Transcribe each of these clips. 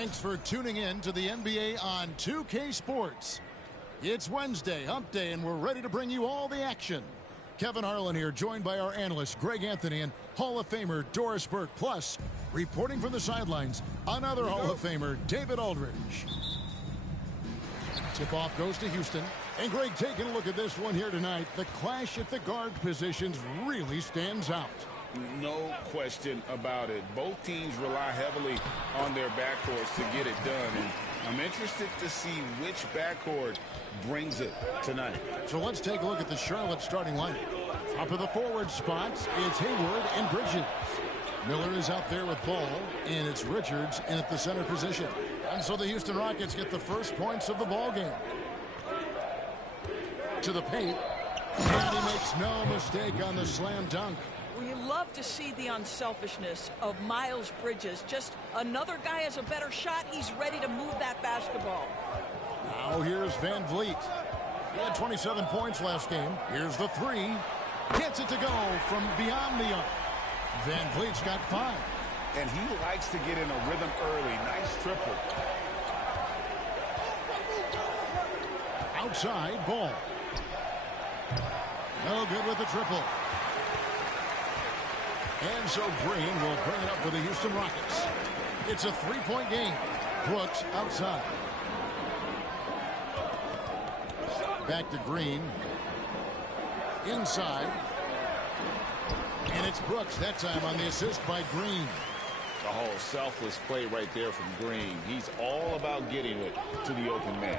Thanks for tuning in to the NBA on 2K Sports. It's Wednesday, hump day, and we're ready to bring you all the action. Kevin Harlan here, joined by our analyst, Greg Anthony, and Hall of Famer Doris Burke. Plus, reporting from the sidelines, another Hall of Famer, David Aldridge. Tip-off goes to Houston. And Greg, taking a look at this one here tonight, the clash at the guard positions really stands out. No question about it. Both teams rely heavily on their backcourts to get it done. And I'm interested to see which backcourt brings it tonight. So let's take a look at the Charlotte starting lineup. Up of the forward spots, it's Hayward and Bridges. Miller is out there with Ball, and it's Richards in at the center position. And so the Houston Rockets get the first points of the ball game. To the paint, and he makes no mistake on the slam dunk. Well, you love to see the unselfishness of Miles Bridges. Just another guy has a better shot. He's ready to move that basketball. Now here's Van Vliet. He had 27 points last game. Here's the three. Gets it to go from beyond the arc. Van Vliet's got 5. And he likes to get in a rhythm early. Nice triple. Outside, Ball. No good with the triple. And so Green will bring it up for the Houston Rockets. It's a 3-point game. Brooks outside. Back to Green. Inside. And it's Brooks that time on the assist by Green. Oh, selfless play right there from Green. He's all about getting it to the open man.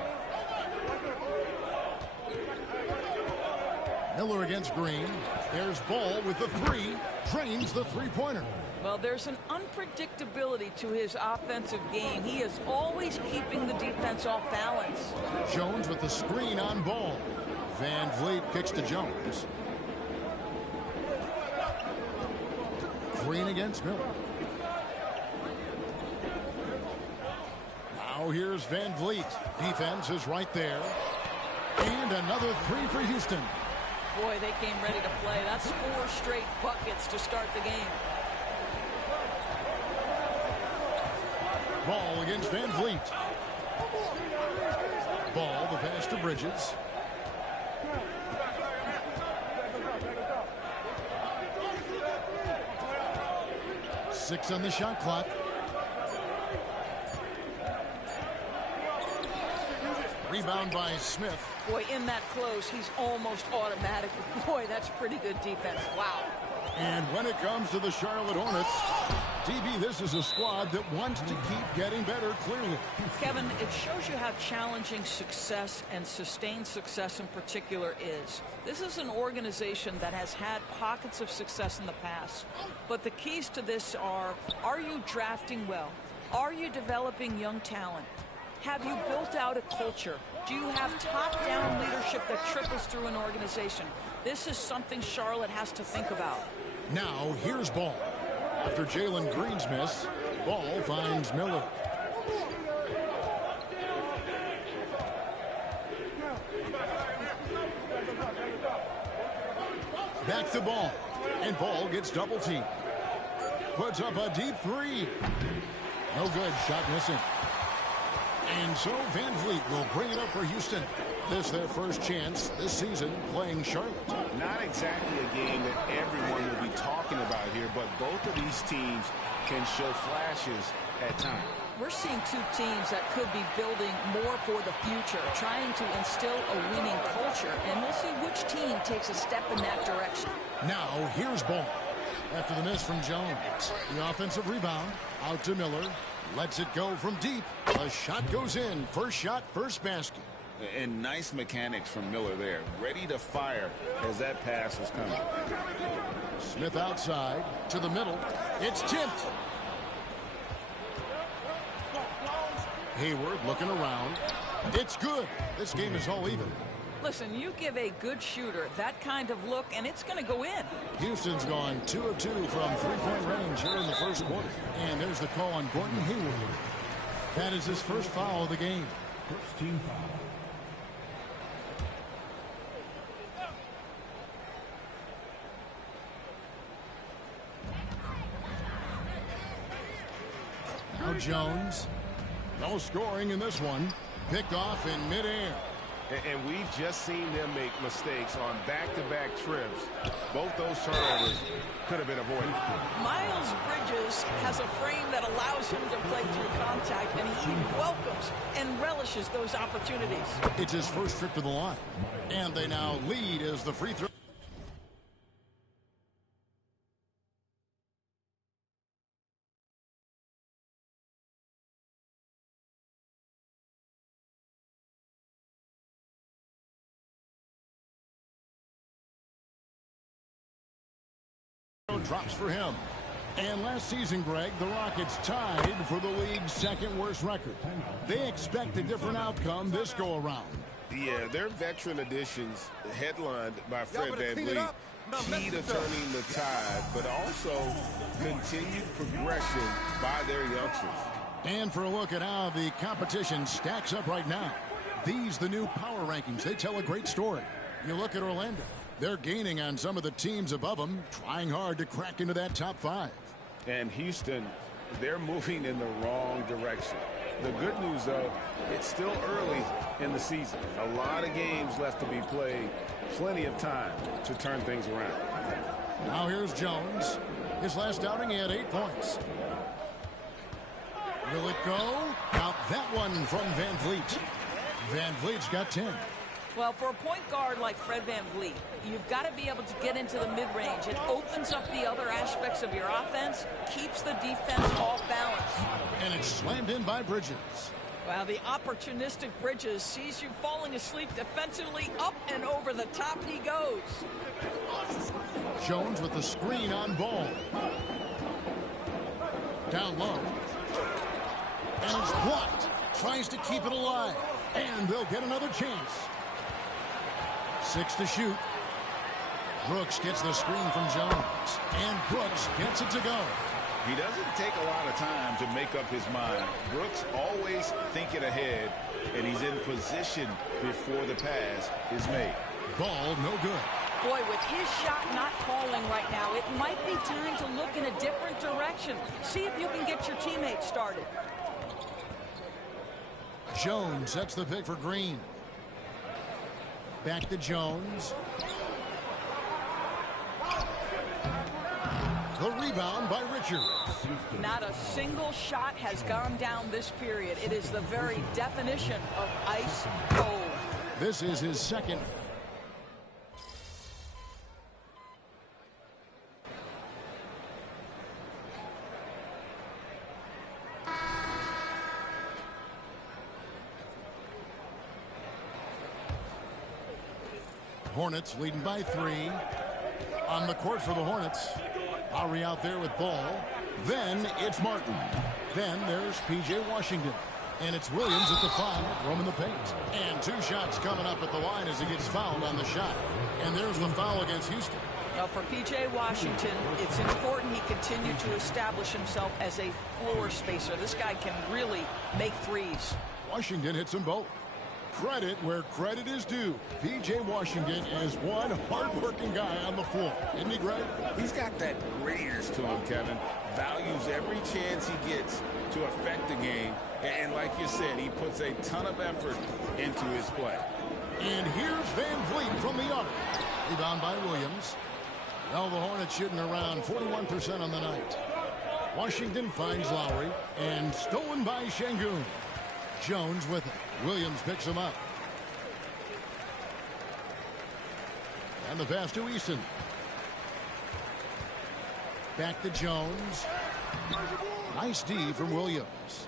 Miller against Green. There's Ball with the three. Drains the three-pointer. Well, there's an unpredictability to his offensive game. He is always keeping the defense off balance. Jones with the screen on Ball. Van Vliet kicks to Jones. Green against Miller. Now here's Van Vliet. Defense is right there. And another three for Houston. Boy, they came ready to play. That's 4 straight buckets to start the game. Ball against Van Vliet. Ball, the pass to Bridges. Six on the shot clock. Rebound by Smith. Boy, in that close, he's almost automatic. Boy, that's pretty good defense. Wow. And when it comes to the Charlotte Hornets, DB, this is a squad that wants to keep getting better, clearly. Kevin, it shows you how challenging success and sustained success in particular is. This is an organization that has had pockets of success in the past. But the keys to this are you drafting well? Are you developing young talent? Have you built out a culture? Do you have top-down leadership that trickles through an organization? This is something Charlotte has to think about. Now, here's Ball. After Jalen Green's miss, Ball finds Miller. Back to Ball. And Ball gets double-teamed. Puts up a deep three. No good. Shot missing. And so Van Vliet will bring it up for Houston. This their first chance this season playing Charlotte. Not exactly a game that everyone will be talking about here, but both of these teams can show flashes at times. We're seeing two teams that could be building more for the future, trying to instill a winning culture, and we'll see which team takes a step in that direction. Now here's Ball. After the miss from Jones, the offensive rebound out to Miller. Lets it go from deep. The shot goes in. First shot, first basket. And nice mechanics from Miller there. Ready to fire as that pass was coming. Smith outside to the middle. It's tipped. Hayward looking around. It's good. This game is all even. Listen, you give a good shooter that kind of look, and it's going to go in. Houston's gone 2 of 2 from three-point range here in the first quarter. And there's the call on Gordon Hayward. That is his first foul of the game. First team foul. Now Jones. No scoring in this one. Picked off in midair. And we've just seen them make mistakes on back-to-back trips. Both those turnovers could have been avoided. Miles Bridges has a frame that allows him to play through contact, and he welcomes and relishes those opportunities. It's his first trip to the line. And they now lead as the free throw. Drops for him. And last season, Greg, the Rockets tied for the league's second worst record. They expect a different outcome this go around. Yeah, their veteran additions headlined by Fred VanVleet, key to turning the tide, but also continued progression by their youngsters. And for a look at how the competition stacks up right now, these the new power rankings. They tell a great story. You look at Orlando. They're gaining on some of the teams above them, trying hard to crack into that top 5. And Houston, they're moving in the wrong direction. The good news, though, it's still early in the season. A lot of games left to be played. Plenty of time to turn things around. Now here's Jones. His last outing, he had 8 points. Will it go? Now that one from VanVleet. VanVleet's got 10. Well, for a point guard like Fred VanVleet, you've got to be able to get into the mid-range. It opens up the other aspects of your offense, keeps the defense off balance. And it's slammed in by Bridges. Well, the opportunistic Bridges sees you falling asleep defensively. Up and over the top he goes. Jones with the screen on Ball. Down low. And it's blocked. Tries to keep it alive. And they'll get another chance. 6 to shoot. Brooks gets the screen from Jones. And Brooks gets it to go. He doesn't take a lot of time to make up his mind. Brooks always thinking ahead, and he's in position before the pass is made. Ball no good. Boy, with his shot not falling right now, it might be time to look in a different direction. See if you can get your teammates started. Jones sets the pick for Green. Back to Jones. The rebound by Richard. Not a single shot has gone down this period. It is the very definition of ice cold. This is his second. Hornets leading by 3. On the court for the Hornets. Lowry out there with Ball. Then it's Martin. Then there's P.J. Washington. And it's Williams at the 5, roaming the paint. And 2 shots coming up at the line as he gets fouled on the shot. And there's the foul against Houston. Now for P.J. Washington, it's important he continue to establish himself as a floor spacer. This guy can really make threes. Washington hits them both. Credit where credit is due. P.J. Washington is one hard-working guy on the floor. Isn't he, Greg? He's got that grittiness to him, Kevin. Values every chance he gets to affect the game. And like you said, he puts a ton of effort into his play. And here's VanVleet from the arc. Rebound by Williams. Well, the Hornets shooting around 41% on the night. Washington finds Lowry. And stolen by Şengün. Jones with it. Williams picks him up. And the pass to Easton. Back to Jones. Nice D from Williams.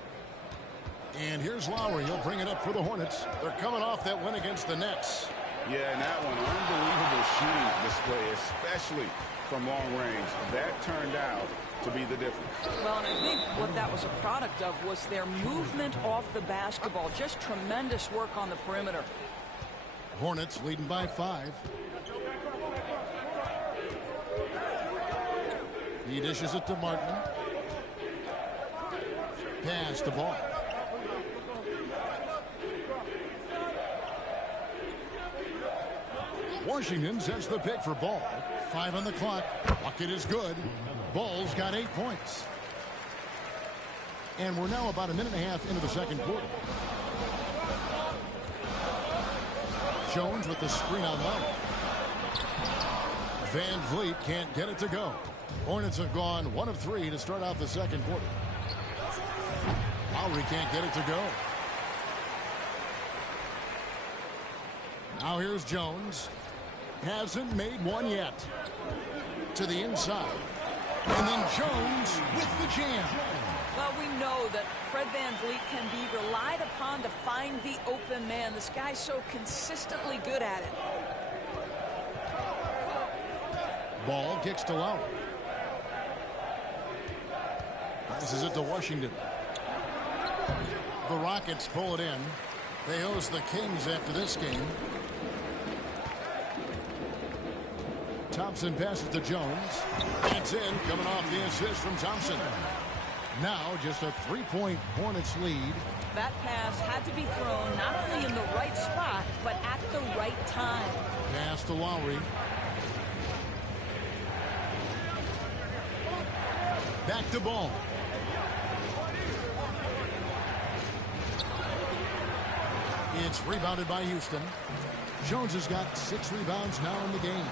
And here's Lowry. He'll bring it up for the Hornets. They're coming off that win against the Nets. Yeah, and that one, unbelievable shooting display, especially from long range. That turned out to be the difference. Well, and I think what that was a product of was their movement off the basketball. Just tremendous work on the perimeter. Hornets leading by 5. He dishes it to Martin. Pass the ball. Washington sets the pick for Ball. 5 on the clock. Bucket is good. Ball's got 8 points. And we're now about a minute and a half into the second quarter. Jones with the screen on Lowry. Van Vliet can't get it to go. Hornets have gone 1 of 3 to start out the second quarter. Lowry can't get it to go. Now here's Jones. Hasn't made one yet. To the inside. And then Jones with the jam. Well, we know that Fred VanVleet can be relied upon to find the open man. This guy's so consistently good at it. Ball kicks to Lowry. Passes it to Washington. The Rockets pull it in. They host the Kings after this game. Thompson passes to Jones. It's in, coming off the assist from Thompson. Now just a 3-point Hornets lead. That pass had to be thrown not only in the right spot, but at the right time. Pass to Lowry. Back to Ball. It's rebounded by Houston. Jones has got 6 rebounds now in the game.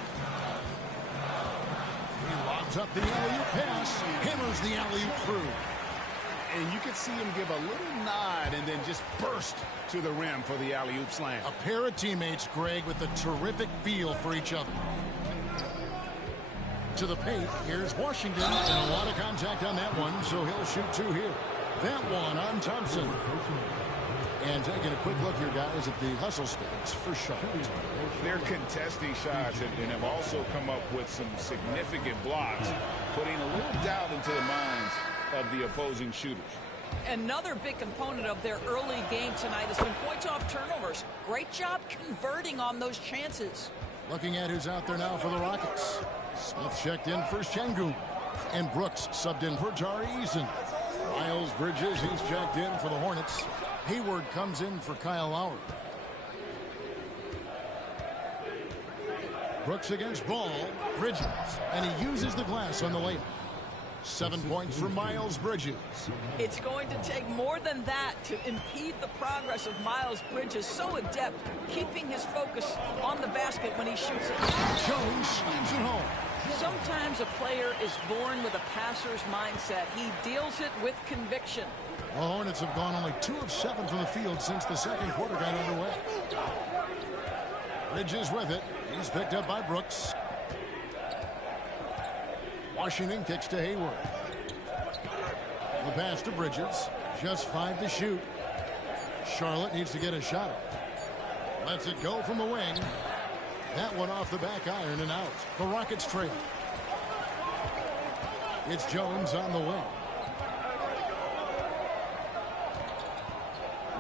He lobs up the alley-oop pass. Hammers the alley-oop through. And you can see him give a little nod and then just burst to the rim for the alley-oop slam. A pair of teammates, Greg, with a terrific feel for each other. To the paint, here's Washington, and a lot of contact on that one, so he'll shoot 2 here. That one on Thompson. And taking a quick look here, guys, at the hustle stats for Charlotte. They're contesting shots and have also come up with some significant blocks, putting a little doubt into the minds of the opposing shooters. Another big component of their early game tonight has been points off turnovers. Great job converting on those chances. Looking at who's out there now for the Rockets. Smith checked in for Şengün. And Brooks subbed in for Tari Eason. Miles Bridges, he's checked in for the Hornets. Hayward comes in for Kyle Lowry. Brooks against Ball. Bridges. And he uses the glass on the layup. 7 points for Miles Bridges. It's going to take more than that to impede the progress of Miles Bridges. So adept, keeping his focus on the basket when he shoots it. Jones slams it home. Sometimes a player is born with a passer's mindset. He deals it with conviction. The Hornets have gone only 2 of 7 from the field since the second quarter got underway. Bridges with it. He's picked up by Brooks. Washington kicks to Hayward. The pass to Bridges. Just 5 to shoot. Charlotte needs to get a shot up. Lets it go from the wing. That one off the back iron and out. The Rockets trail. It's Jones on the wing.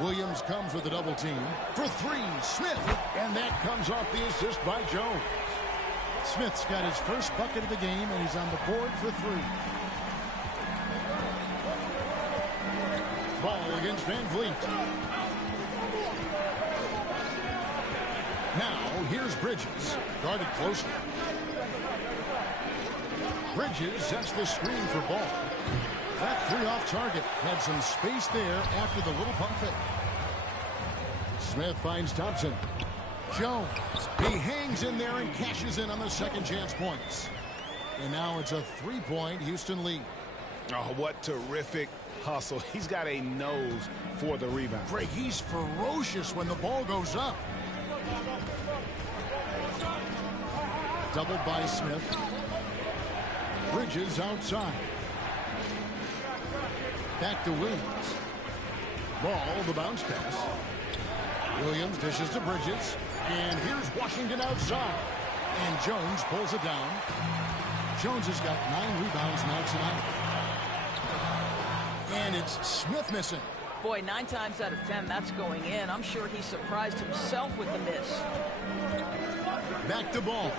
Williams comes with a double team. For 3, Smith. And that comes off the assist by Jones. Smith's got his first bucket of the game, and he's on the board for 3. Ball against Van Vliet. Now, here's Bridges. Guarded closely. Bridges sets the screen for Ball. That 3 off target. Had some space there after the little pump fake. Smith finds Thompson. Jones. He hangs in there and cashes in on the second chance points. And now it's a 3-point Houston lead. Oh, what terrific hustle. He's got a nose for the rebound. Greg, he's ferocious when the ball goes up. Doubled by Smith. Bridges outside. Back to Williams. Ball, the bounce pass. Williams dishes to Bridges. And here's Washington outside. And Jones pulls it down. Jones has got 9 rebounds now tonight. And it's Smith missing. Boy, 9 times out of 10, that's going in. I'm sure he surprised himself with the miss. Back to Ball.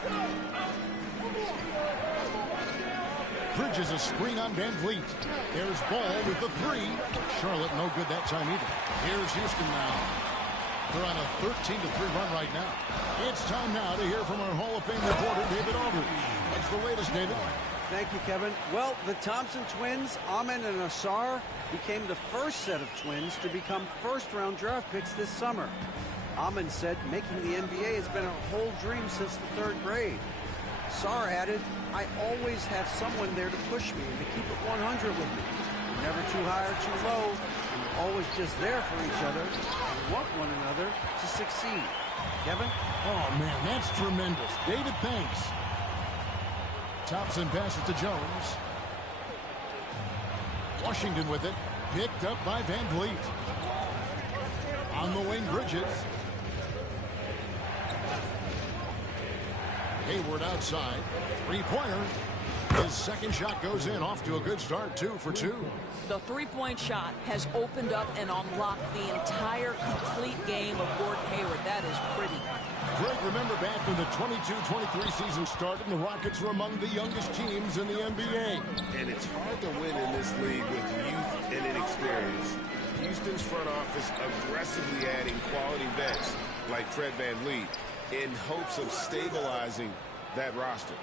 Bridges a screen on Van Vliet. There's Ball with the 3. Charlotte no good that time either. Here's Houston now. They're on a 13-3 run right now. It's time now to hear from our Hall of Fame reporter, David Aldridge. What's the latest, David? Thank you, Kevin. Well, the Thompson twins, Amen and Ausar, became the first set of twins to become first-round draft picks this summer. Amen said making the NBA has been a whole dream since the 3rd grade. Ausar added, I always have someone there to push me and to keep it 100 with me. We're never too high or too low, and we're always just there for each other and want one another to succeed. Kevin? Oh, man, that's tremendous. David, thanks. Thompson passes to Jones. Washington with it. Picked up by Van Vliet. On the wing, Bridges. Hayward outside. Three-pointer. His second shot goes in. Off to a good start, 2 for 2. The three-point shot has opened up and unlocked the entire complete game of Gordon Hayward. That is pretty. Greg, remember back when the 22-23 season started and the Rockets were among the youngest teams in the NBA. And it's hard to win in this league with youth and inexperience. Houston's front office aggressively adding quality vets like Fred VanVleet in hopes of stabilizing that roster.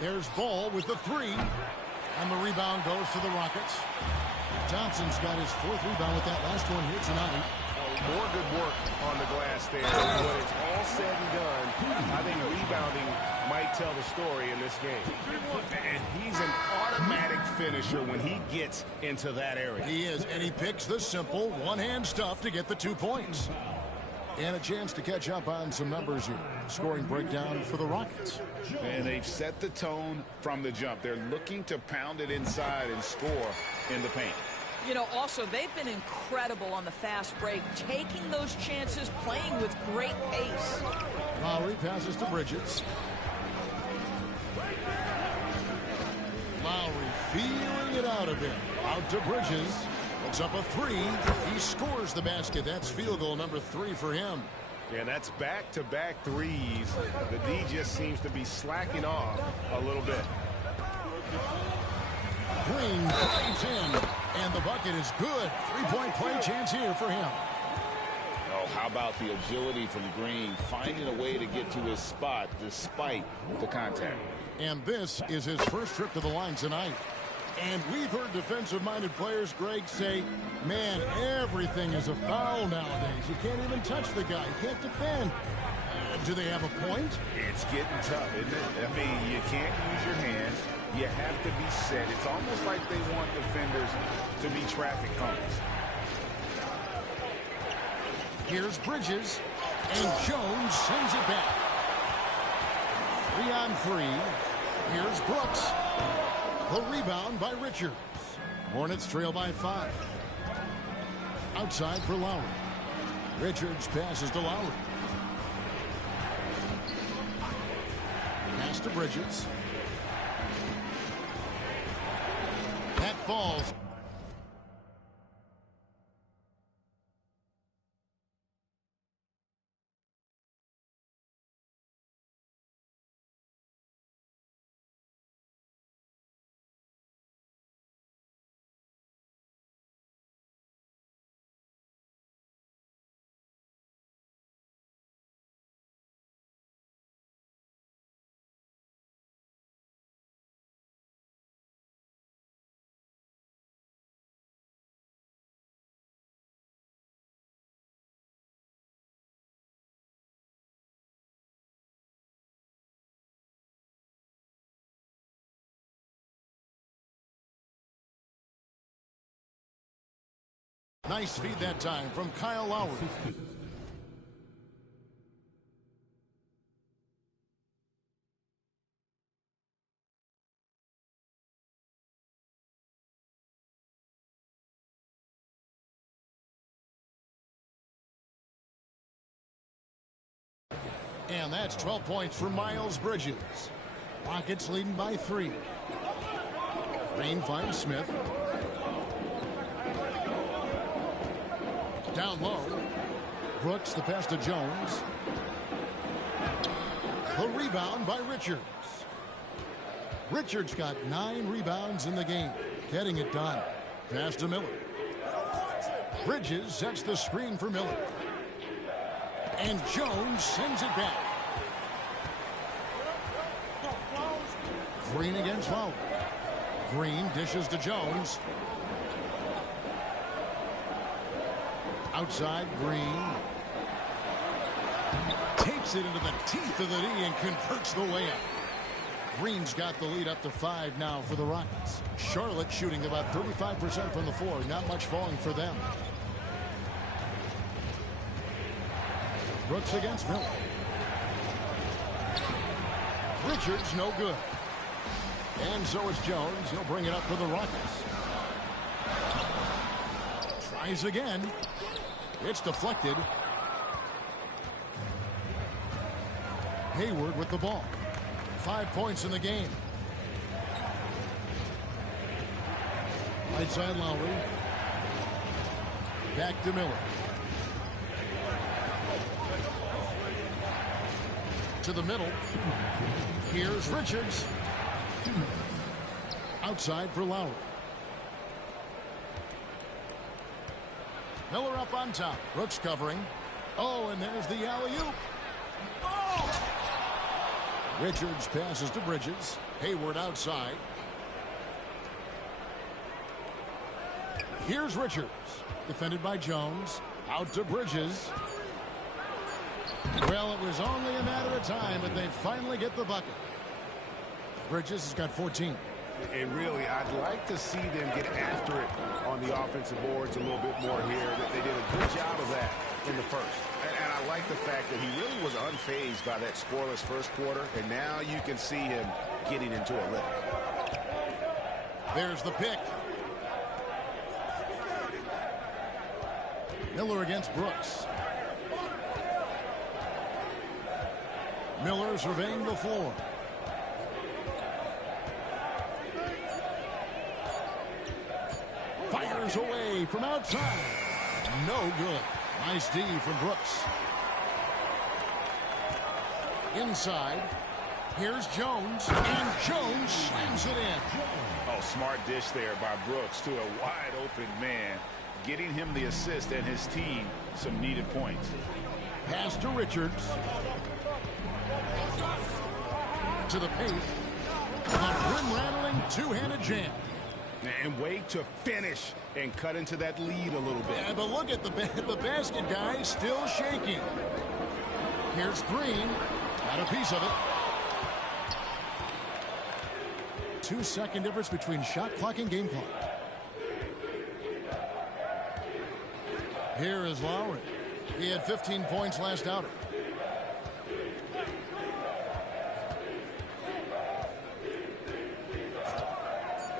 There's Ball with the 3. And the rebound goes to the Rockets. Thompson's got his 4th rebound with that last one here tonight. More good work on the glass there. When it's all said and done, I think rebounding might tell the story in this game. And he's an automatic finisher when he gets into that area. He is, and he picks the simple one-hand stuff to get the 2 points. And a chance to catch up on some numbers here. Scoring breakdown for the Rockets. And they've set the tone from the jump. They're looking to pound it inside and score in the paint. You know, also, they've been incredible on the fast break, taking those chances, playing with great pace. Lowry passes to Bridges. Lowry feeling it out a bit. Out to Bridges. Puts up a 3. He scores the basket. That's field goal number 3 for him. And that's back-to-back threes. The D just seems to be slacking off a little bit. Green plays in, and the bucket is good. 3-point play chance here for him. Oh, how about the agility from Green, finding a way to get to his spot despite the contact. And this is his first trip to the line tonight. And we've heard defensive-minded players, Greg, say, man, everything is a foul nowadays. You can't even touch the guy. You can't defend. Do they have a point? It's getting tough, isn't it? I mean, you can't use your hands. You have to be set. It's almost like they want defenders to be traffic cones. Here's Bridges, and Jones sends it back. 3 on 3. Here's Brooks. The rebound by Richards. Hornets trail by 5. Outside for Lowry. Richards passes to Lowry. Pass to Bridges. That falls. Nice feed that time from Kyle Lowry. And that's 12 points for Miles Bridges. Rockets leading by 3. Green finds Smith. Down low. Brooks the pass to Jones. The rebound by Richards. Richards got 9 rebounds in the game. Getting it done. Pass to Miller. Bridges sets the screen for Miller. And Jones sends it back. Green against Lowry. Green dishes to Jones. Outside, Green. Takes it into the teeth of the knee and converts the layup. Green's got the lead up to 5 now for the Rockets. Charlotte shooting about 35% from the floor. Not much falling for them. Brooks against Miller. Richards no good. And so is Jones. He'll bring it up for the Rockets. Tries again. It's deflected. Hayward with the ball. 5 points in the game. Right side Lowry. Back to Miller. To the middle. Here's Richards. Outside for Lowry. Miller up on top. Brooks covering. Oh, and there's the alley-oop. Richards passes to Bridges. Hayward outside. Here's Richards. Defended by Jones. Out to Bridges. Well, it was only a matter of time, but they finally get the bucket. Bridges has got 14. And really, I'd like to see them get after it on the offensive boards a little bit more here. They did a good job of that in the first. And I like the fact that he really was unfazed by that scoreless first quarter. And now you can see him getting into a rhythm. There's the pick. Miller against Brooks. Miller surveying the floor. Fires away from outside. No good. Nice D from Brooks. Inside. Here's Jones. And Jones slams it in. Oh, smart dish there by Brooks to a wide open man. Getting him the assist and his team some needed points. Pass to Richards. To the paint. A rim-rattling two-handed jam. And wait to finish and cut into that lead a little bit. Yeah, but look at the basket guy still shaking. Here's Green. Got a piece of it. 2-second difference between shot clock and game clock. Here is Lowry. He had 15 points last outing.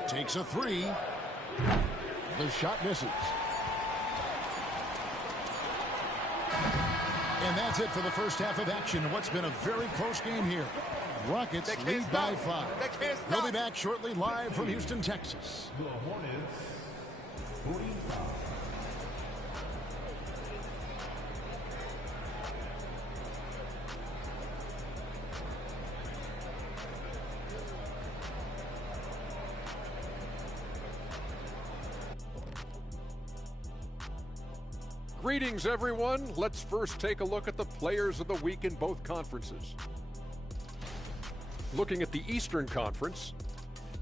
Takes a three. The shot misses. And that's it for the first half of action. What's been a very close game here. Rockets lead by 5. We'll be back shortly live from Houston, Texas. The Hornets, 45. Greetings, everyone. Let's first take a look at the players of the week in both conferences. Looking at the Eastern Conference,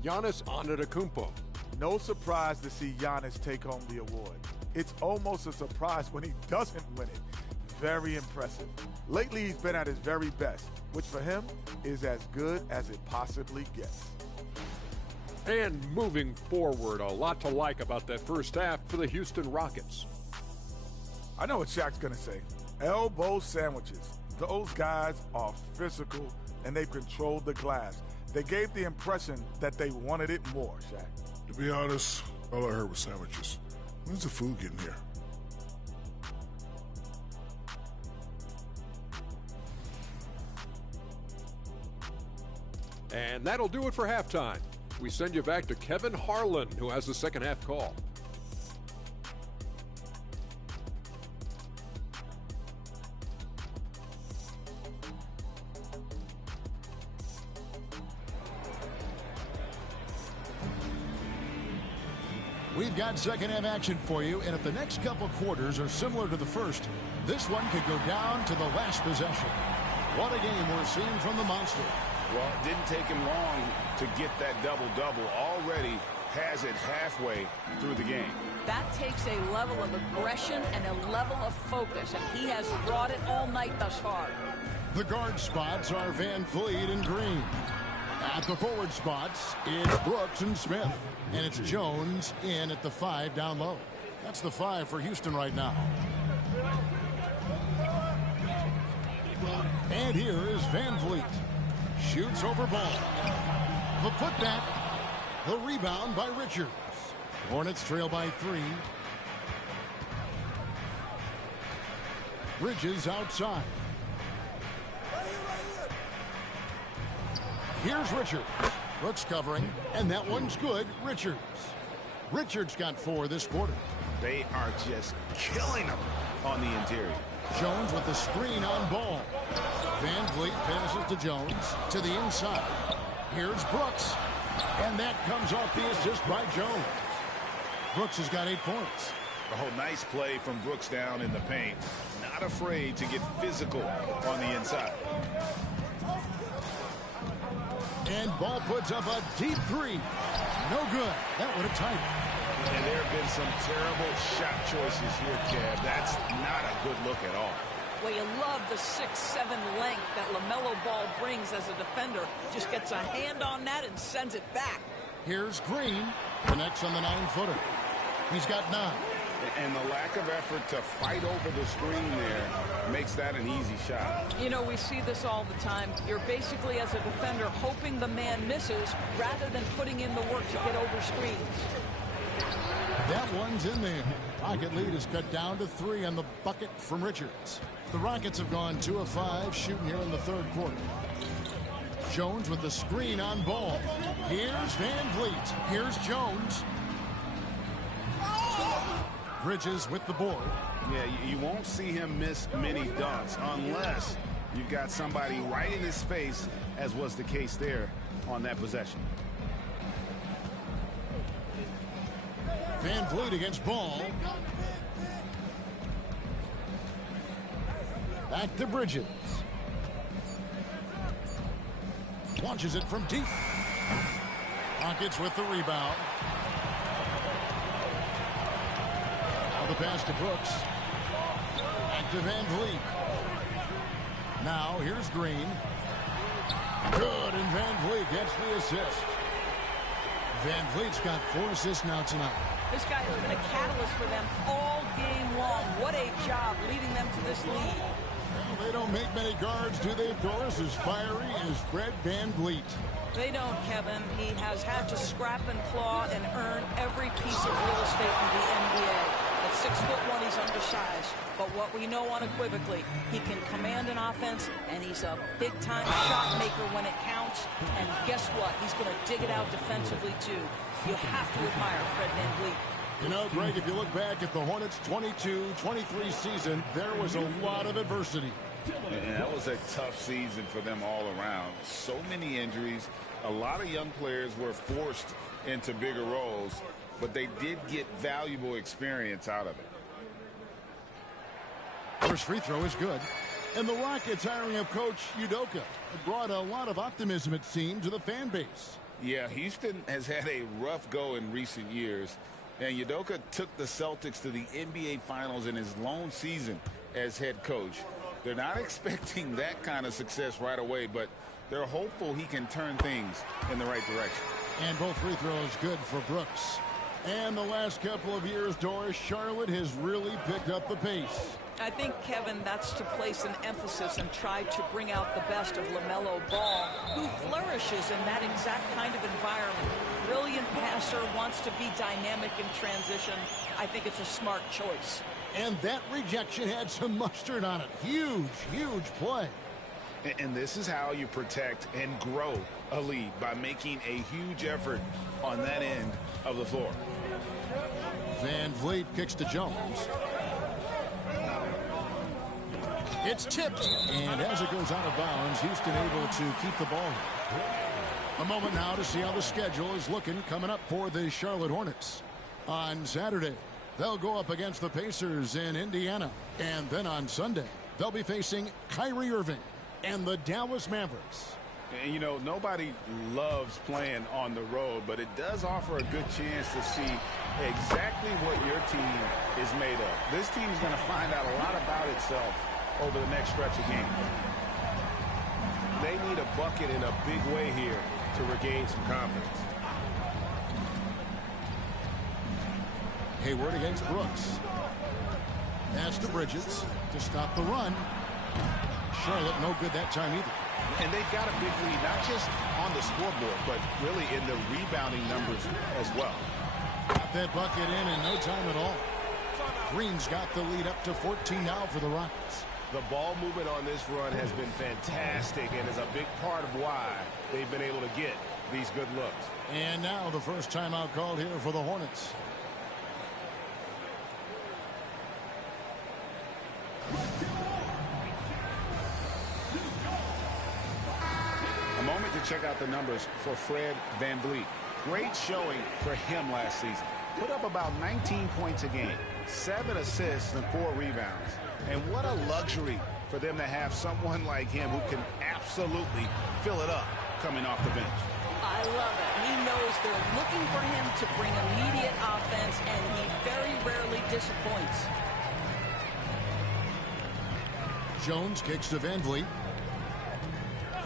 Giannis Antetokounmpo. No surprise to see Giannis take home the award. It's almost a surprise when he doesn't win it. Very impressive. Lately, he's been at his very best, which for him is as good as it possibly gets. And moving forward, a lot to like about that first half for the Houston Rockets. I know what Shaq's going to say. Elbow sandwiches. Those guys are physical, and they've controlled the glass. They gave the impression that they wanted it more, Shaq. To be honest, all I heard was sandwiches. When's the food getting here? And that'll do it for halftime. We send you back to Kevin Harlan, who has the second half call. We've got second half action for you, and if the next couple quarters are similar to the first, this one could go down to the last possession. What a game we're seeing from the Monster. Well, it didn't take him long to get that double-double. Already has it halfway through the game. That takes a level of aggression and a level of focus, and he has brought it all night thus far. The guard spots are Van Vliet and Green. At the forward spots, it's Brooks and Smith. And it's Jones in at the 5 down low. That's the 5 for Houston right now. And here is Van Vliet. Shoots over ball. The putback. The rebound by Richards. Hornets trail by 3. Bridges outside. Here's Richards. Brooks covering, and that one's good. Richards got 4 this quarter. They are just killing them on the interior. Jones with the screen on ball. Van Vliet passes to Jones to the inside. Here's Brooks, and that comes off the assist by Jones. Brooks has got 8 points. Oh, nice play from Brooks down in the paint. Not afraid to get physical on the inside. And Ball puts up a deep 3. No good. That would have tied it. And there have been some terrible shot choices here, Kev. That's not a good look at all. Well, you love the 6'7" length that LaMelo Ball brings as a defender. Just gets a hand on that and sends it back. Here's Green. Connects on the 9-footer. He's got 9. And the lack of effort to fight over the screen there makes that an easy shot. You know, we see this all the time. You're basically, as a defender, hoping the man misses rather than putting in the work to get over screens. That one's in there. Rocket lead is cut down to 3 on the bucket from Richards. The Rockets have gone 2 of 5 shooting here in the third quarter. Jones with the screen on Ball. Here's Van Vliet. Here's Jones. Bridges with the board. Yeah, you won't see him miss many dunks unless you've got somebody right in his face, as was the case there on that possession. Van Vliet against Ball. Back to Bridges. Launches it from deep. Rockets with the rebound. Now the pass to Brooks. Back to Van Vliet. Now here's Green. Good, and Van Vliet gets the assist. Van Vliet's got 4 assists now tonight. This guy has been a catalyst for them all game long. What a job leading them to this lead. Well, they don't make many guards, do they, Doris? As fiery as Fred Van Vliet. They don't, Kevin. He has had to scrap and claw and earn every piece of real estate in the NBA. At 6'1", he's undersized. But what we know unequivocally, he can command an offense, and he's a big-time shot maker when it counts. And guess what? He's going to dig it out defensively, too. You have to admire Fred Van Vliet. You know, Greg, if you look back at the Hornets' 22-23 season, there was a lot of adversity. And that was a tough season for them all around. So many injuries. A lot of young players were forced into bigger roles, but they did get valuable experience out of it. First free throw is good. And the Rockets hiring of Coach Udoka brought a lot of optimism, it seemed, to the fan base. Yeah, Houston has had a rough go in recent years. And Udoka took the Celtics to the NBA Finals in his lone season as head coach. They're not expecting that kind of success right away, but they're hopeful he can turn things in the right direction. And both free throws good for Brooks. And the last couple of years, Doris, Charlotte has really picked up the pace. I think, Kevin, that's to place an emphasis and try to bring out the best of LaMelo Ball, who flourishes in that exact kind of environment. Brilliant passer, wants to be dynamic in transition. I think it's a smart choice. And that rejection had some mustard on it. Huge, huge play. And this is how you protect and grow a lead, by making a huge effort on that end of the floor. Van Vliet kicks to Jones. It's tipped, and as it goes out of bounds, Houston able to keep the ball. A moment now to see how the schedule is looking coming up for the Charlotte Hornets. On Saturday, they'll go up against the Pacers in Indiana. And then on Sunday, they'll be facing Kyrie Irving and the Dallas Mavericks. And, you know, nobody loves playing on the road, but it does offer a good chance to see exactly what your team is made of. This team is going to find out a lot about itself over the next stretch of games. They need a bucket in a big way here to regain some confidence. Hayward against Brooks. Pass to Bridges to stop the run. Charlotte no good that time either. And they've got a big lead, not just on the scoreboard, but really in the rebounding numbers as well. Got that bucket in no time at all. Green's got the lead up to 14 now for the Rockets. The ball movement on this run has been fantastic and is a big part of why they've been able to get these good looks. And now the first timeout called here for the Hornets. A moment to check out the numbers for Fred VanVleet. Great showing for him last season. Put up about 19 points a game, 7 assists and 4 rebounds. And what a luxury for them to have someone like him who can absolutely fill it up coming off the bench. I love it. He knows they're looking for him to bring immediate offense, and he very rarely disappoints. Jones kicks to VanVleet.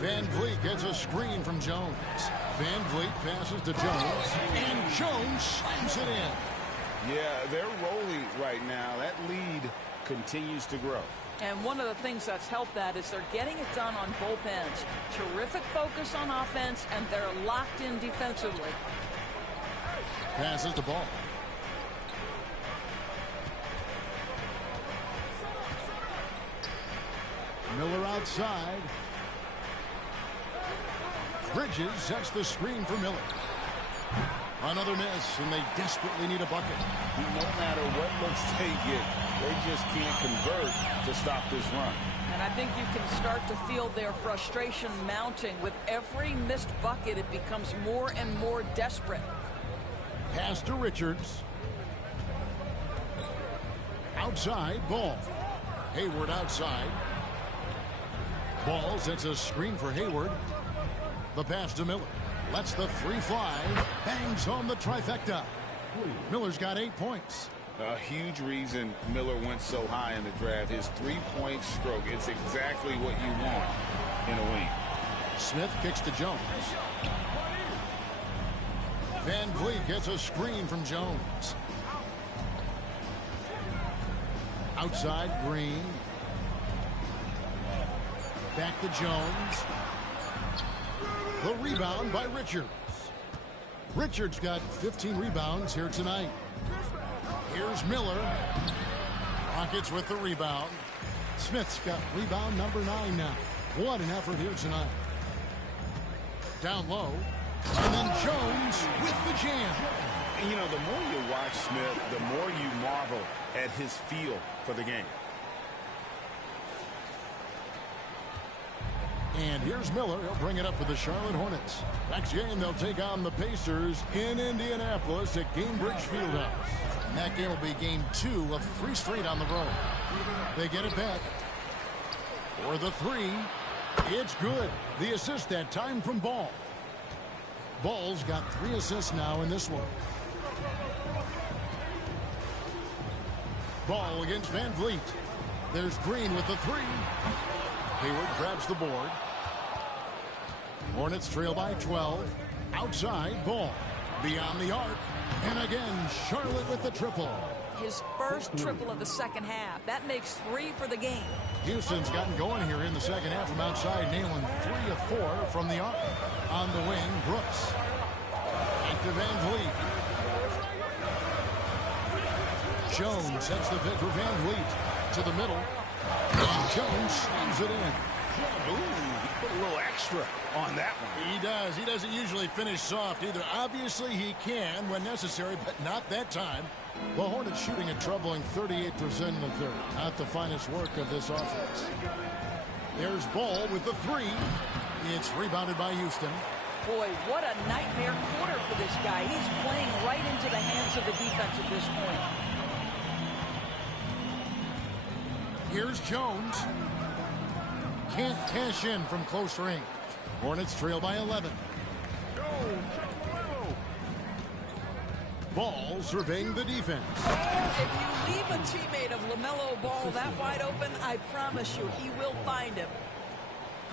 VanVleet gets a screen from Jones. VanVleet passes to Jones, and Jones slams it in. Yeah, they're rolling right now. That lead continues to grow. And one of the things that's helped that is they're getting it done on both ends. Terrific focus on offense, and they're locked in defensively. Passes the ball. Miller outside. Bridges sets the screen for Miller. Another miss, and they desperately need a bucket. No matter what looks they get, they just can't convert to stop this run. And I think you can start to feel their frustration mounting. With every missed bucket, it becomes more and more desperate. Pass to Richards. Outside, Ball. Hayward outside. Ball sets a screen for Hayward. The pass to Miller. Lets the three fly. Bangs home the trifecta. Miller's got 8 points. A huge reason Miller went so high in the draft. His three-point stroke. It's exactly what you want in a wing. Smith kicks to Jones. VanVleet gets a screen from Jones. Outside, Green. Back to Jones. The rebound by Richards. Richards got 15 rebounds here tonight. Here's Miller. Rockets with the rebound. Smith's got rebound number 9 now. What an effort here tonight. Down low. And then Jones with the jam. And you know, the more you watch Smith, the more you marvel at his feel for the game. And here's Miller. He'll bring it up for the Charlotte Hornets. Next game, they'll take on the Pacers in Indianapolis at Gainbridge Fieldhouse. And that game will be game 2 of 3 straight on the road. They get it back. For the 3. It's good. The assist that time from Ball. Ball's got 3 assists now in this one. Ball against VanVleet. There's Green with the 3. Hayward grabs the board. Hornets trail by 12. Outside, Ball. Beyond the arc. And again, Charlotte with the triple. His first triple of the second half. That makes 3 for the game. Houston's gotten going here in the second half from outside, nailing 3 of 4 from the arc. On the wing, Brooks. Back to VanVleet. Jones sets the pick for VanVleet. To the middle. And Jones slams it in. Ooh, he put a little extra on that one. He does. He doesn't usually finish soft either. Obviously, he can when necessary, but not that time. The Hornets shooting a troubling 38% in the third. Not the finest work of this offense. There's Ball with the 3. It's rebounded by Houston. Boy, what a nightmare quarter for this guy. He's playing right into the hands of the defense at this point. Here's Jones. Can't cash in from close range. Hornets trail by 11. Ball surveying the defense. If you leave a teammate of LaMelo Ball that wide open, I promise you he will find him.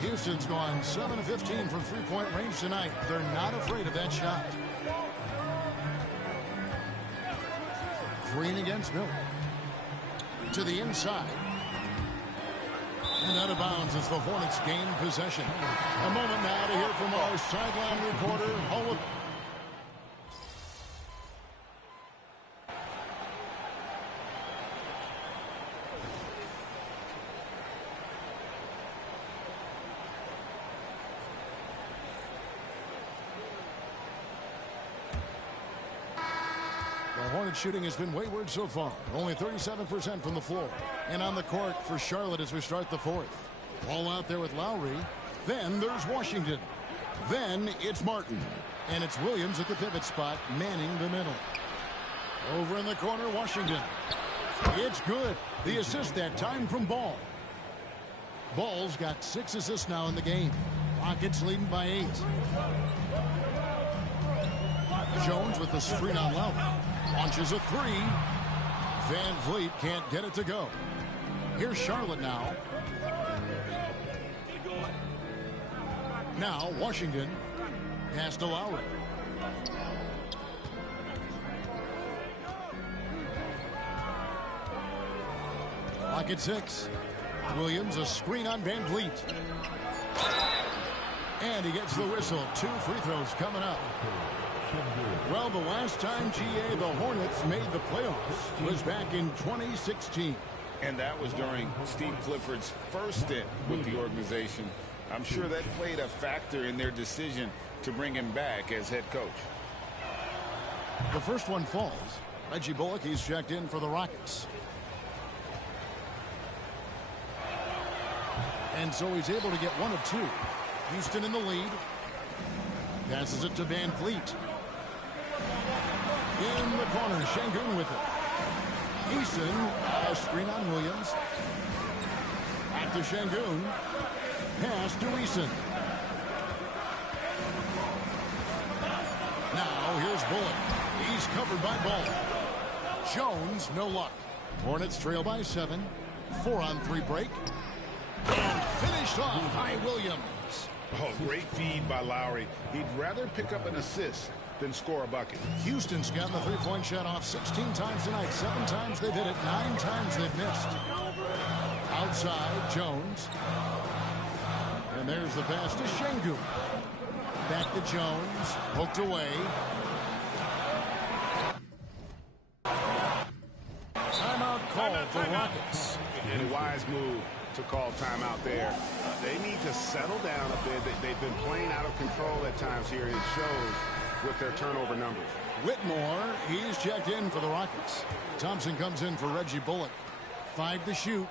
Houston's gone 7 of 15 from three-point range tonight. They're not afraid of that shot. Green against Miller. To the inside. And out of bounds as the Hornets gain possession. A moment now to hear from our sideline reporter, Hall. Hornets shooting has been wayward so far. Only 37% from the floor. And on the court for Charlotte as we start the fourth. Ball out there with Lowry. Then there's Washington. Then it's Martin. And it's Williams at the pivot spot, manning the middle. Over in the corner, Washington. It's good. The assist that time from Ball. Ball's got 6 assists now in the game. Rockets leading by 8. Jones with the screen on Lowry. Launches a 3. Van Vliet can't get it to go. Here's Charlotte now. Now Washington. Pass to Lowry. Clock at 6. Williams a screen on Van Vliet. And he gets the whistle. 2 free throws coming up. Well, the last time, GA, the Hornets made the playoffs was back in 2016. And that was during Steve Clifford's first stint with the organization. I'm sure that played a factor in their decision to bring him back as head coach. The first one falls. Reggie Bullock, he's checked in for the Rockets. And so he's able to get 1 of 2. Houston in the lead. Passes it to Van Vliet. In the corner, Şengün with it. Eason, a screen on Williams. Back to Şengün. Pass to Eason. Now here's Bullock. He's covered by Ball. Jones, no luck. Hornets trail by 7. 4-on-3 break. And finished off by Williams. Oh, great feed by Lowry. He'd rather pick up an assist than score a bucket. Houston's gotten the three-point shot off 16 times tonight. 7 times they've hit it. 9 times they've missed. Outside, Jones. And there's the pass to Şengün. Back to Jones. Poked away. Timeout called for Rockets. And a wise move to call timeout there. They need to settle down a bit. They've been playing out of control at times here. It shows with their turnover numbers. Whitmore, he's checked in for the Rockets. Thompson comes in for Reggie Bullock. 5 to shoot.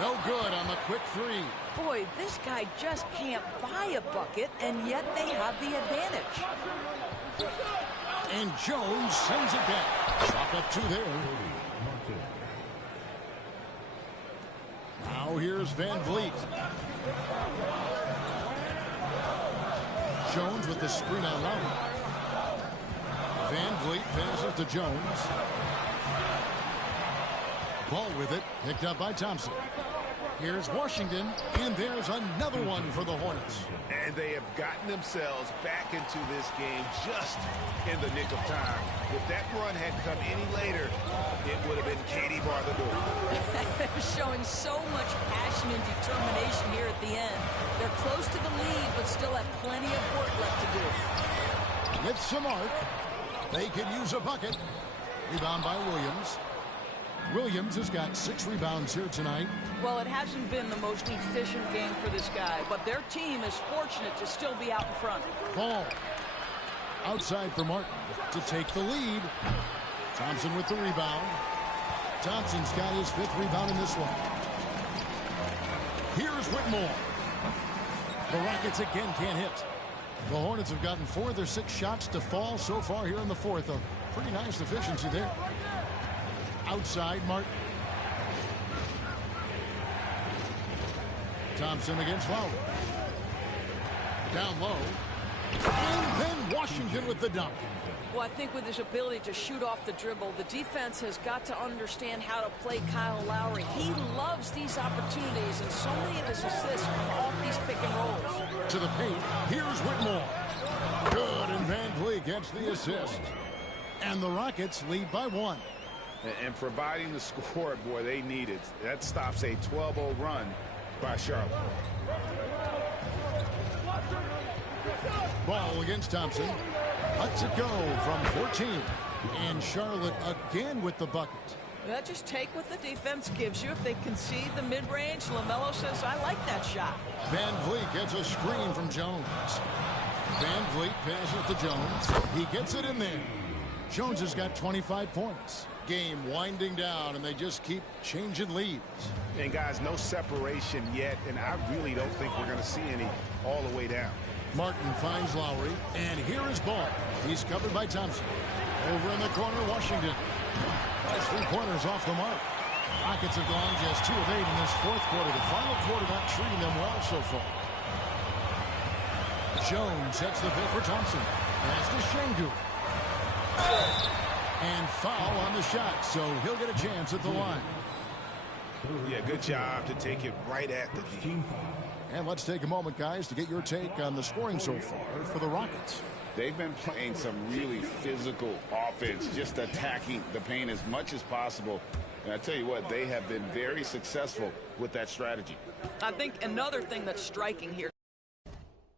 No good on the quick 3. Boy, this guy just can't buy a bucket, and yet they have the advantage. And Jones sends it back. Chalk up 2 there. Now here's Van Vliet. Jones with the screen on Lowry. Van Vliet passes to Jones. Ball with it, picked up by Thompson. Here's Washington, and there's another one for the Hornets. And they have gotten themselves back into this game just in the nick of time. If that run had come any later, it would have been Katie bar the door. They're showing so much passion and determination here at the end. They're close to the lead, but still have plenty of work left to do. With some arc, they could use a bucket. Rebound by Williams. Williams has got 6 rebounds here tonight. Well, it hasn't been the most efficient game for this guy, but their team is fortunate to still be out in front. Ball. Outside for Martin to take the lead. Thompson with the rebound. Thompson's got his 5th rebound in this one. Here's Whitmore. The Rockets again can't hit. The Hornets have gotten 4 of their 6 shots to fall so far here in the fourth. A pretty nice efficiency there. Outside, Martin. Thompson against Lowry. Down low. And then Washington with the dunk. Well, I think with his ability to shoot off the dribble, the defense has got to understand how to play Kyle Lowry. He loves these opportunities, and so many of his assists come off these pick and rolls. To the paint, here's Whitmore. Good, and Van Vliet gets the assist. And the Rockets lead by 1. And providing the score, boy, they needed. That stops a 12-0 run by Charlotte. Ball against Thompson. Lets it go from 14. And Charlotte again with the bucket. That just take what the defense gives you. If they concede the mid-range, LaMelo says, I like that shot. Van Vliet gets a screen from Jones. Van Vliet passes it to Jones. He gets it in there. Jones has got 25 points. Game winding down, and they just keep changing leads. And, guys, no separation yet, and I really don't think we're going to see any all the way down. Martin finds Lowry, and here is Ball. He's covered by Thompson. Over in the corner, Washington. That's 3 pointers off the mark. Rockets have gone just 2 of 8 in this fourth quarter. The final quarter not treating them well so far. Jones sets the pick for Thompson. Pass to Şengün. And foul on the shot, so he'll get a chance at the line. Yeah, good job to take it right at the D. And let's take a moment, guys, to get your take on the scoring so far for the Rockets. They've been playing some really physical offense, just attacking the paint as much as possible. And I tell you what, they have been very successful with that strategy. I think another thing that's striking here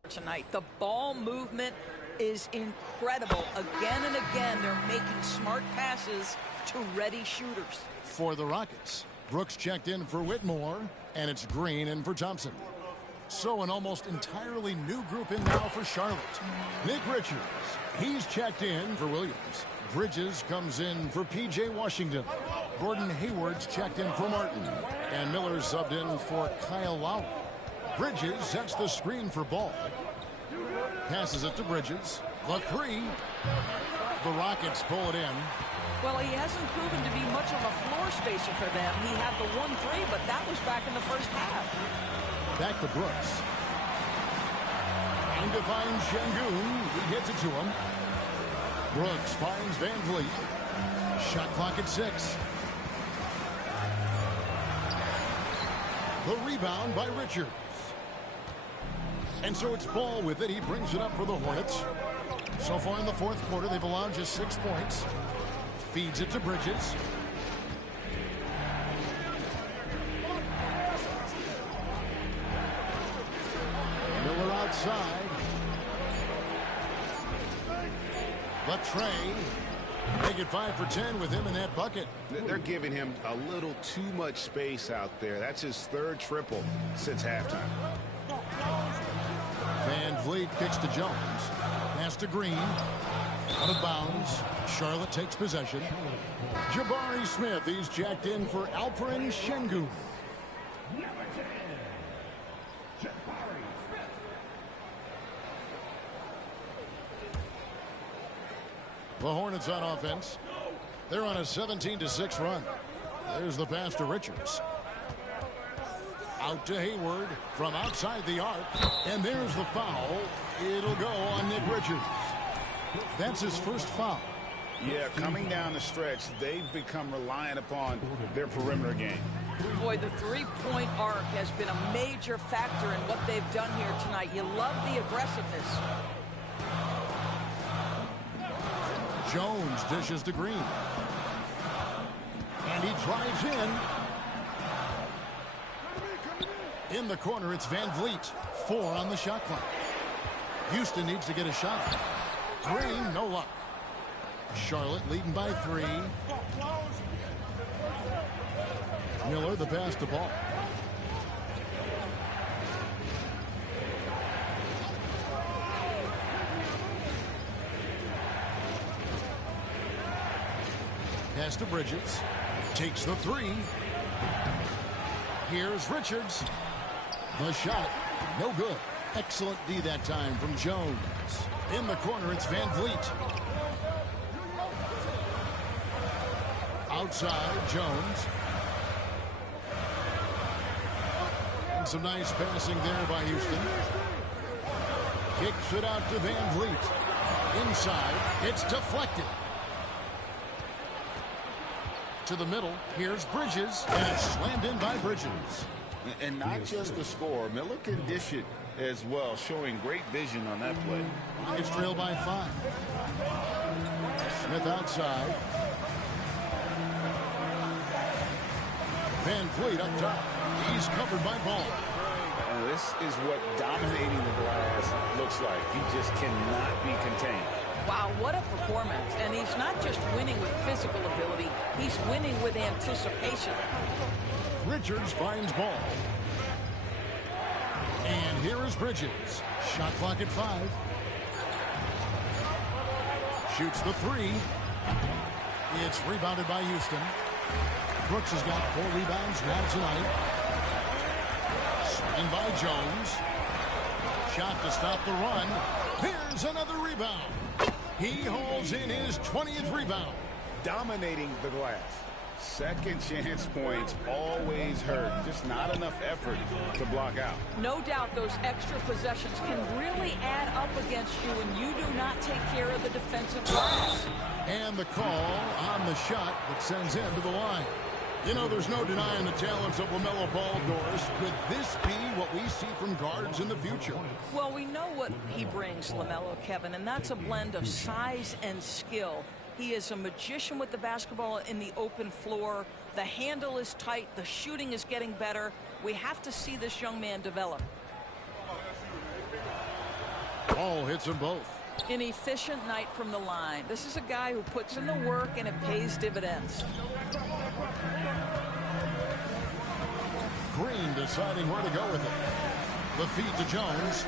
tonight, the ball movement is incredible. Again and again, they're making smart passes to ready shooters. For the Rockets, Brooks checked in for Whitmore, and it's Green in for Thompson. So an almost entirely new group in now for Charlotte. Nick Richards, he's checked in for Williams. Bridges comes in for P.J. Washington. Gordon Hayward's checked in for Martin. And Miller's subbed in for Kyle Lowry. Bridges sets the screen for Ball. Passes it to Bridges. The 3. The Rockets pull it in. Well, he hasn't proven to be much of a floor spacer for them. He had the 1-3, but that was back in the first half. Back to Brooks. And to find Şengün. He hits it to him. Brooks finds Van Vliet. Shot clock at 6. The rebound by Richards. And so it's Ball with it. He brings it up for the Hornets. So far in the fourth quarter, they've allowed just 6 points. Feeds it to Bridges. Miller outside. Latrey. Make it 5 for 10 with him in that bucket. They're giving him a little too much space out there. That's his 3rd triple since halftime. Van Vliet kicks to Jones. Pass to Green. Out of bounds. Charlotte takes possession. Jabari Smith, he's jacked in for Alperen Şengün. The Hornets on offense. They're on a 17-6 run. There's the pass to Richards. Out to Hayward from outside the arc. And there's the foul. It'll go on Nick Richards. That's his first foul. Yeah, coming down the stretch, they've become reliant upon their perimeter game. Boy, the three-point arc has been a major factor in what they've done here tonight. You love the aggressiveness. Jones dishes to Green. And he drives in. In the corner, it's Van Vliet. 4 on the shot clock. Houston needs to get a shot. Green, no luck. Charlotte leading by 3. Miller, the pass to Ball. Pass to Bridges. Takes the 3. Here's Richards. The shot, no good. Excellent D that time from Jones. In the corner, it's Van Vliet. Outside, Jones. And some nice passing there by Houston. Kicks it out to Van Vliet. Inside, it's deflected. To the middle, here's Bridges, and it's slammed in by Bridges. And not just the score, Miller can dish it as well, showing great vision on that play. It's trailed by 5. Smith outside. Van Vliet up top. He's covered by Ball. And this is what dominating the glass looks like. He just cannot be contained. Wow, what a performance. And he's not just winning with physical ability, he's winning with anticipation. Richards finds Ball. And here is Bridges. Shot clock at 5. Shoots the 3. It's rebounded by Houston. Brooks has got 4 rebounds now tonight. Signed by Jones. Shot to stop the run. Here's another rebound. He holds in his 20th rebound. Dominating the glass. Second chance points always hurt. Just not enough effort to block out. No doubt those extra possessions can really add up against you when you do not take care of the defensive glass. And the call on the shot that sends him to the line. You know, there's no denying the talents of LaMelo Ball, Doris. Could this be what we see from guards in the future? Well, we know what he brings, LaMelo, Kevin, and that's a blend of size and skill. He is a magician with the basketball in the open floor. The handle is tight. The shooting is getting better. We have to see this young man develop. Ball hits them both. An efficient night from the line. This is a guy who puts in the work and it pays dividends. Green deciding where to go with it. The feed to Jones.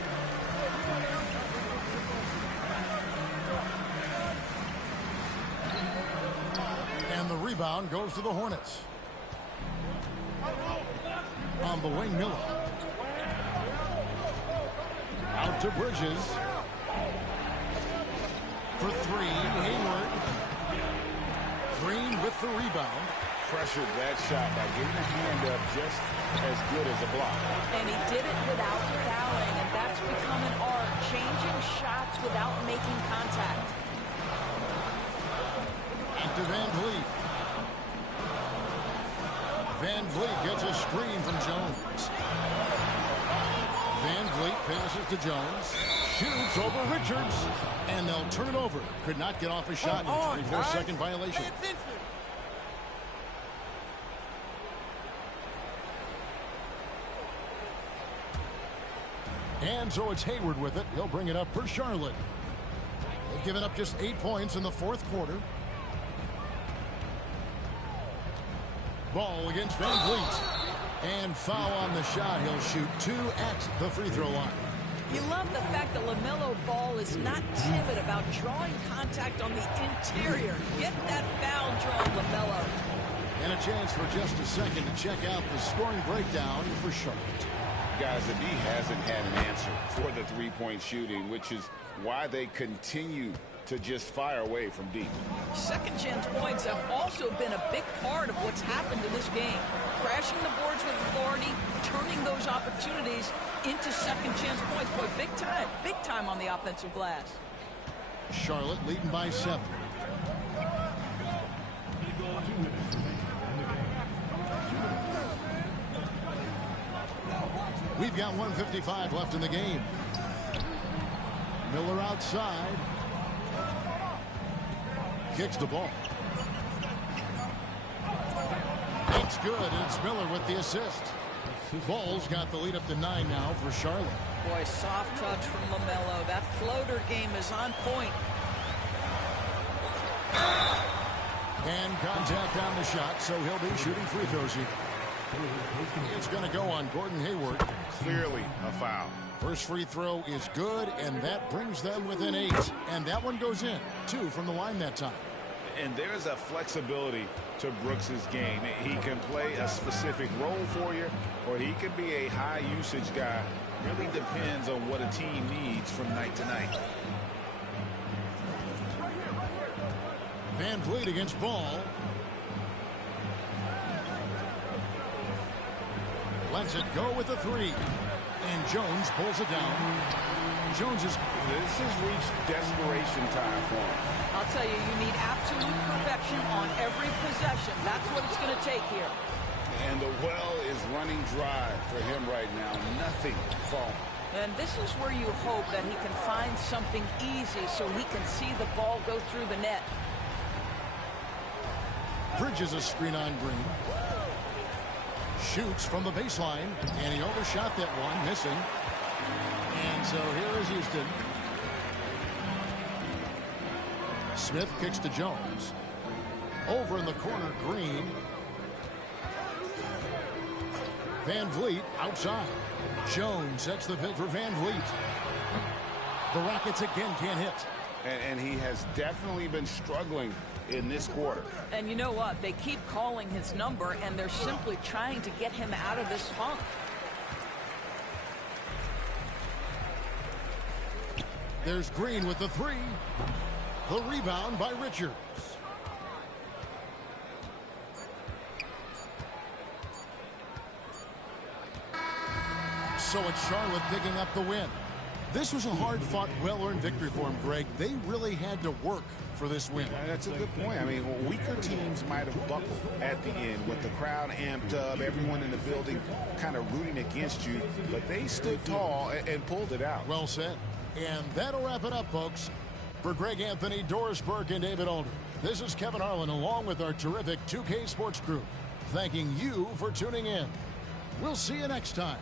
And the rebound goes to the Hornets. On the wing, Miller. Out to Bridges. For 3, Hayward. Green with the rebound. Pressured that shot by getting a hand up just as good as a block. And he did it without fouling, and that's become an art, changing shots without making contact. Back to Van Vliet. Van Vliet gets a screen from Jones. Van Vliet passes to Jones. Shoots over Richards. And they'll turn it over. Could not get off a shot in a 24-second violation. And so it's Hayward with it. He'll bring it up for Charlotte. They've given up just 8 points in the 4th quarter. Ball against Van Vliet. And foul on the shot. He'll shoot 2 at the free throw line. You love the fact that LaMelo Ball is not timid about drawing contact on the interior. Get that foul drawn, LaMelo. And a chance for just a second to check out the scoring breakdown for Charlotte. Guys, the D hasn't had an answer for the three-point shooting, which is why they continue to just fire away from deep. Second chance points have also been a big part of what's happened in this game. Crashing the boards with authority, turning those opportunities into second chance points. Boy, big time on the offensive glass. Charlotte leading by 7. We've got 1:55 left in the game. Miller outside. Kicks the ball. It's good, and it's Miller with the assist. Ball's got the lead up to 9 now for Charlotte. Boy, soft touch from LaMelo. That floater game is on point. And contact on the shot, so he'll be shooting free throws here. It's going to go on Gordon Hayward. Clearly a foul. First free throw is good, and that brings them within 8. And that one goes in. 2 from the line that time. And there's a flexibility to Brooks's game. He can play a specific role for you, or he can be a high-usage guy. Really depends on what a team needs from night to night. Van Vliet against Ball. Lets it go with the three. And Jones pulls it down. Jones is... This has reached desperation time for him. I'll tell you, you need absolute perfection on every possession. That's what it's going to take here. And the well is running dry for him right now. Nothing falling. And this is where you hope that he can find something easy so he can see the ball go through the net. Bridges a screen on Green. Shoots from the baseline, and he overshot that one, missing. And so here is Houston. Smith kicks to Jones. Over in the corner, Green. Van Vliet outside. Jones sets the pick for Van Vliet. The Rockets again can't hit. And he has definitely been struggling in this quarter. And you know what? They keep calling his number, and they're simply trying to get him out of this funk. There's Green with the three. The rebound by Richards. So it's Charlotte picking up the win. This was a hard-fought, well-earned victory for him, Greg. They really had to work for this win. That's a good point. I mean, weaker teams might have buckled at the end with the crowd amped up, everyone in the building kind of rooting against you, but they stood tall and pulled it out. Well said. And that'll wrap it up, folks. For Greg Anthony, Doris Burke, and David Aldridge, this is Kevin Harlan along with our terrific 2K Sports crew, thanking you for tuning in. We'll see you next time.